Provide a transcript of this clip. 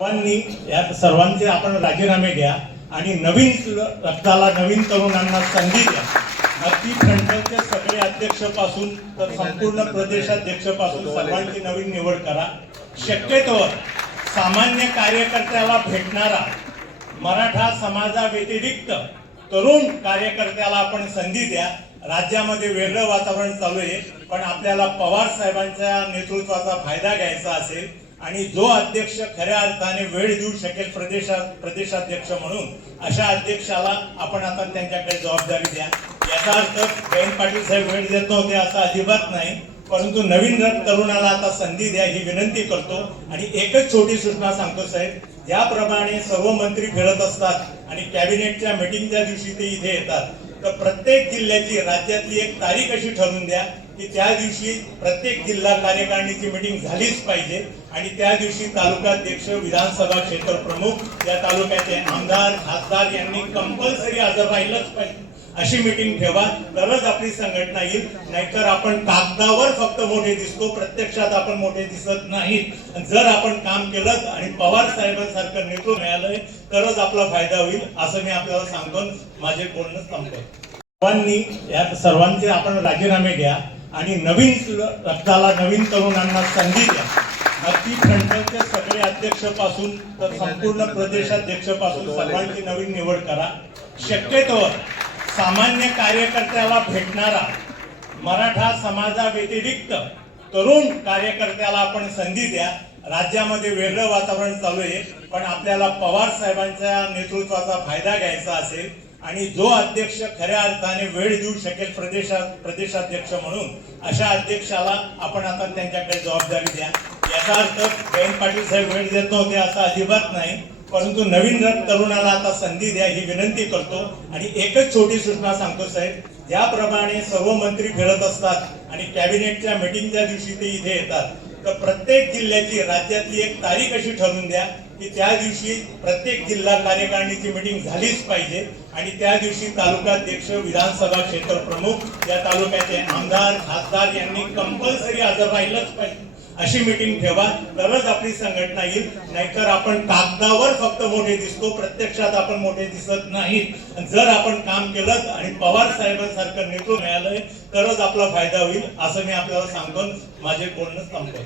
सर्वांनी या सर्वांचे आपण राजीनामे घ्या आणि नवीन रक्ताला, नवीन तरुणांना संधी द्या। अगदी फ्रंटलचे सगळे अध्यक्षपासून तर संपूर्ण प्रदेशाध्यक्षपासून सर्वांची नवीन निवड करा। शक्यतोवर सामान्य कार्यकर्त्याला भेटणारा मराठा समाजाव्यतिरिक्त तरुण कार्यकर्त्याला आपण संधी द्या। राज्यामध्ये वेगळं वातावरण चालू आहे, पण आपल्याला पवार साहेबांच्या नेतृत्वाचा फायदा घ्यायचा असेल आणि जो अध्यक्ष खऱ्या अर्थाने वेळ देऊ शकेल प्रदेशाध्यक्ष म्हणून, अशा अध्यक्षाला आपण आता त्यांच्याकडे जबाबदारी द्या। याचा अर्थ जयंत पाटील साहेब वेळ देत नव्हते असं अजिबात नाही, परंतु नवीन तरुणाला आता संधी द्या ही विनंती करतो। आणि एकच छोटी सूचना सांगतो साहेब, ज्याप्रमाणे सर्व मंत्री फिरत असतात आणि कॅबिनेटच्या मीटिंगच्या दिवशी ते इथे येतात, तर प्रत्येक जिल्ह्याची राज्यातली एक तारीख अशी ठरवून द्या की त्या दिवशी प्रत्येक जिल्हा कार्यकारिणीची मीटिंग झालीच पाहिजे आणि त्या दिवशी तालुकाध्यक्ष, विधानसभा क्षेत्र प्रमुख, या तालुक्याचे आमदार, खासदार यांनी कंपल्सरी हजर राहिलंच पाहिजे। अशी मीटिंग ठेवा, तरच आपली संघटना येईल। नाहीतर आपण कागदावर फक्त मोठे दिसतो, प्रत्यक्षात आपण मोठे दिसत नाहीत। जर आपण काम केलं आणि पवार साहेबांसारखं नेतृत्व मिळालंय तरच आपला फायदा होईल, असं मी आपल्याला सांगतो। माझे बोलणं संपतो। सर्वांनी या सर्वांचे आपण राजीनामे घ्या आणि नवीन रक्ताला, नवीन तरुणांना संधी द्या। अगदी फ्रंटलचे सगळे अध्यक्षपासून तर संपूर्ण प्रदेशाध्यक्षपासून सर्वांची नवीन निवड करा। शक्यतोवर सामान्य कार्यकर्त्याला भेटणारा मराठा समाजाव्यतिरिक्त तरुण कार्यकर्त्याला आपण संधी द्या। राज्यामध्ये वेगळं वातावरण चालू आहे, पण आपल्याला पवार साहेबांच्या नेतृत्वाचा फायदा घ्यायचा असेल आणि जो अध्यक्ष खऱ्या अर्थाने वेळ देऊ शकेल प्रदेशाध्यक्ष म्हणून, अशा अध्यक्षाला आपण आता त्यांच्याकडे जबाबदारी द्या। याचा अर्थ जयंत पाटील साहेब वेळ देत नव्हते असं अजिबात नाही, परंतु नवीन तरुणाला आता संधी द्या ही विनंती करतो। आणि एकच छोटी सूचना सांगतो साहेब, ज्याप्रमाणे सर्व मंत्री फिरत असतात आणि कॅबिनेटच्या मीटिंगच्या दिवशी ते इथे येतात, तर प्रत्येक जिल्ह्याची राज्यातली एक तारीख अशी ठरवून द्या की त्या दिवशी प्रत्येक जिल्हा कार्यकारिणीची मीटिंग झालीच पाहिजे आणि त्या दिवशी तालुकाध्यक्ष, विधानसभा क्षेत्र प्रमुख, या तालुक्याचे आमदार, खासदार यांनी कंपल्सरी हजर राहिलंच पाहिजे। अशी मीटिंग ठेवा, तरच आपली संघटना येईल। नाहीतर आपण कागदावर फक्त मोठे दिसतो, प्रत्यक्षात आपण मोठे दिसत नाहीत। जर आपण काम केलं आणि पवार साहेबांसारखं नेतृत्व मिळालंय तरच आपला फायदा होईल, असं मी आपल्याला सांगतो। माझे बोलणं संपतो।